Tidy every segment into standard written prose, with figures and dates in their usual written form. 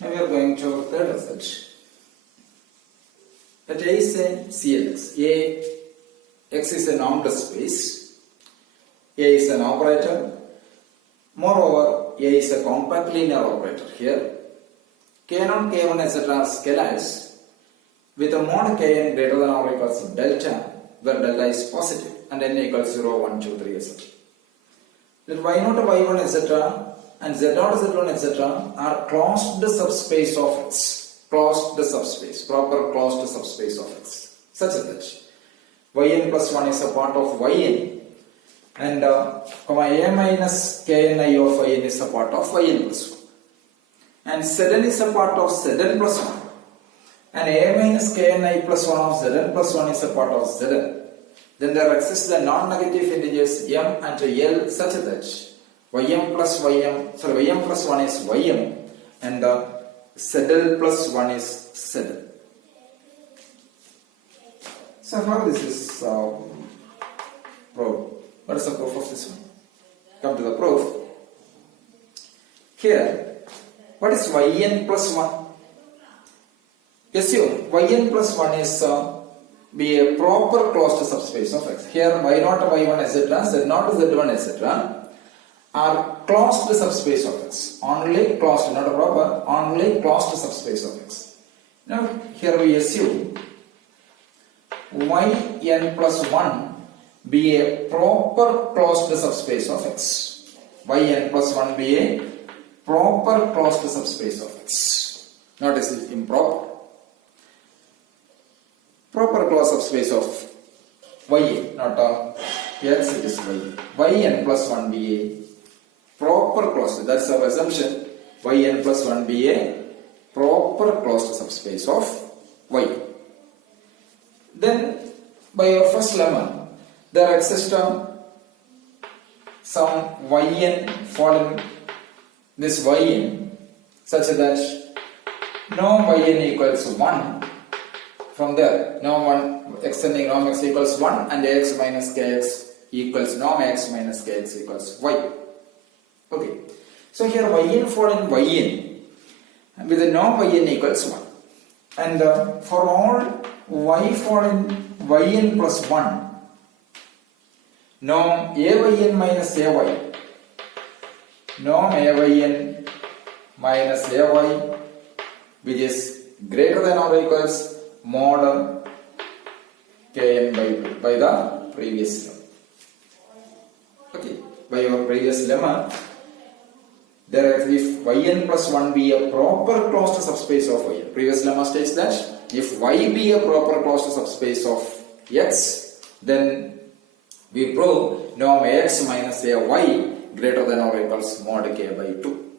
Now we are going to third result. Let A is a CLX. X is a normed space. A is an operator. Moreover, A is a compact linear operator. Here, K0, K1, etc. are scalars with a mod Kn greater than or equals to delta, where delta is positive and n equals 0, 1, 2, 3, etc. Let Y0, Y1, etc. and Z0, Z1, etc. are closed subspace of X. Closed subspace, proper closed subspace of X, such that Yn plus 1 is a part of Yn and A minus Kni of Yn is a part of Yn plus 1 and Zn is a part of Zn plus 1 and A minus Kni plus 1 of Zn plus 1 is a part of Zn. Then there exists the non-negative integers m and l such that Ym plus 1 is Ym and Zl plus 1 is Zl. So how this is proved? What is the proof of this one? Come to the proof. Here, what is Yn plus 1? Assume Yn plus 1 is be a proper closed subspace of X. Here Y0, Y1, etc., Z0, Z1, etc. are closed subspace of X. Only closed, not a proper, only closed subspace of X. Now here we assume Yn plus 1 be a proper closed subspace of X. Yn plus 1 be a proper closed subspace of X. Notice it's improper. Proper closed subspace of Y, not X, it is Y. Yn plus 1 be a proper closed, that's our assumption. Yn plus 1 be a proper closed subspace of Y. Then, by our first lemma, there exists some Yn following this Yn such that norm Yn equals 1. From there, norm 1 extending norm x equals 1 and ax minus kx equals norm x minus kx equals y. Okay, so here Yn following Yn with the norm Yn equals 1 and for all y following Yn plus 1, norm Ayn minus Ay, norm Ayn minus Ay which is greater than or equals mod Kn by the previous lemma. Okay, by our previous lemma, there if Yn plus 1 be a proper closed subspace of Y. Previous lemma states that if Y be a proper closed subspace of X, then we prove norm Ax minus Ay greater than or equals mod K by 2.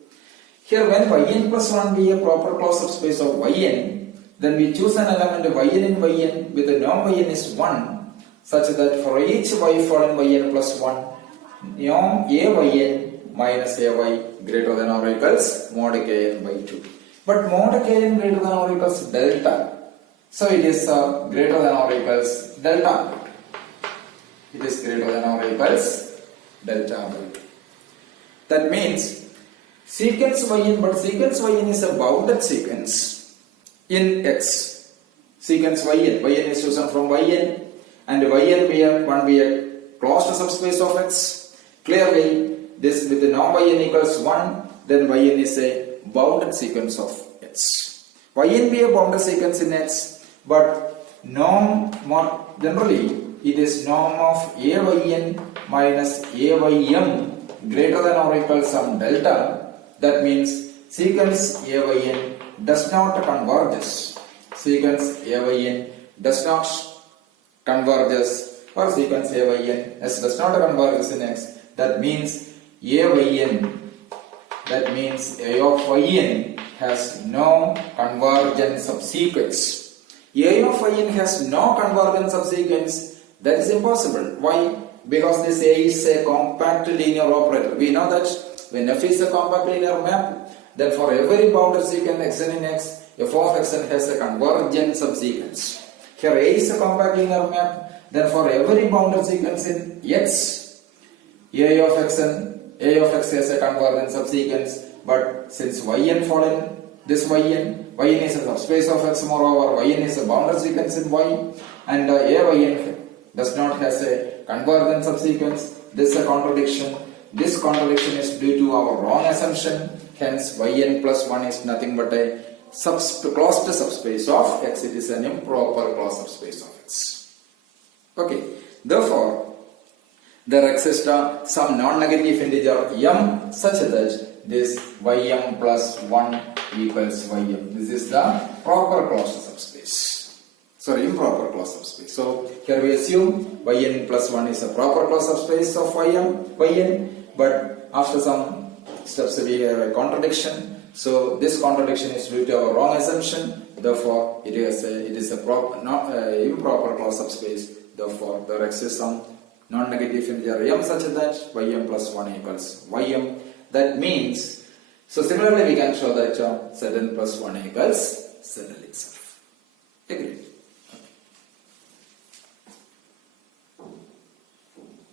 Here when Yn plus 1 be a proper closed subspace of Yn, then we choose an element Yn in Yn with the norm Yn is 1 such that for each Y following Yn plus 1, norm Ayn minus Ay greater than or equals mod Kn by 2. But mod Kn greater than or equals delta. So it is greater than or equals delta. It is greater than or equals delta by 2. That means sequence Yn, but sequence Yn is a bounded sequence in X. Sequence Yn is chosen from Yn and Yn be a closed subspace of X. Clearly, this with the norm Yn equals 1, then Yn is a bounded sequence of X. Yn be a bounded sequence in X, but norm generally it is norm of Ayn minus Aym greater than or equals some delta. That means sequence Ayn does not converges. Sequence Ayn does not converges, or sequence Ayn does not converges in X. That means Ayn, that means A of Yn has no convergence subsequence. A of Yn has no convergence subsequence. That is impossible. Why? Because this A is a compact linear operator. We know that when f is a compact linear map, then for every bounded sequence xn in X, f of xn has a convergent subsequence. Here A is a compact linear map, then for every bounded sequence in X, A of x has a convergent subsequence, but since Yn following this yn is a subspace of X, moreover yn is a bounded sequence in Y, and Ayn does not has a convergent subsequence. This is a contradiction. This contradiction is due to our wrong assumption. Hence yn plus 1 is nothing but a closed subspace of X. It is an improper closed subspace of X. Okay. Therefore, there exists some non-negative integer m such that this ym plus 1 equals ym. This is the proper closed subspace. Sorry, improper closed subspace. So here we assume yn plus 1 is a proper closed subspace of yn, but after some steps we have a contradiction. So this contradiction is due to our wrong assumption. Therefore, it is a improper closed subspace. Therefore, there exists some non-negative integer m such that ym plus 1 equals ym. That means, so similarly we can show that Zn plus 1 equals Zl itself.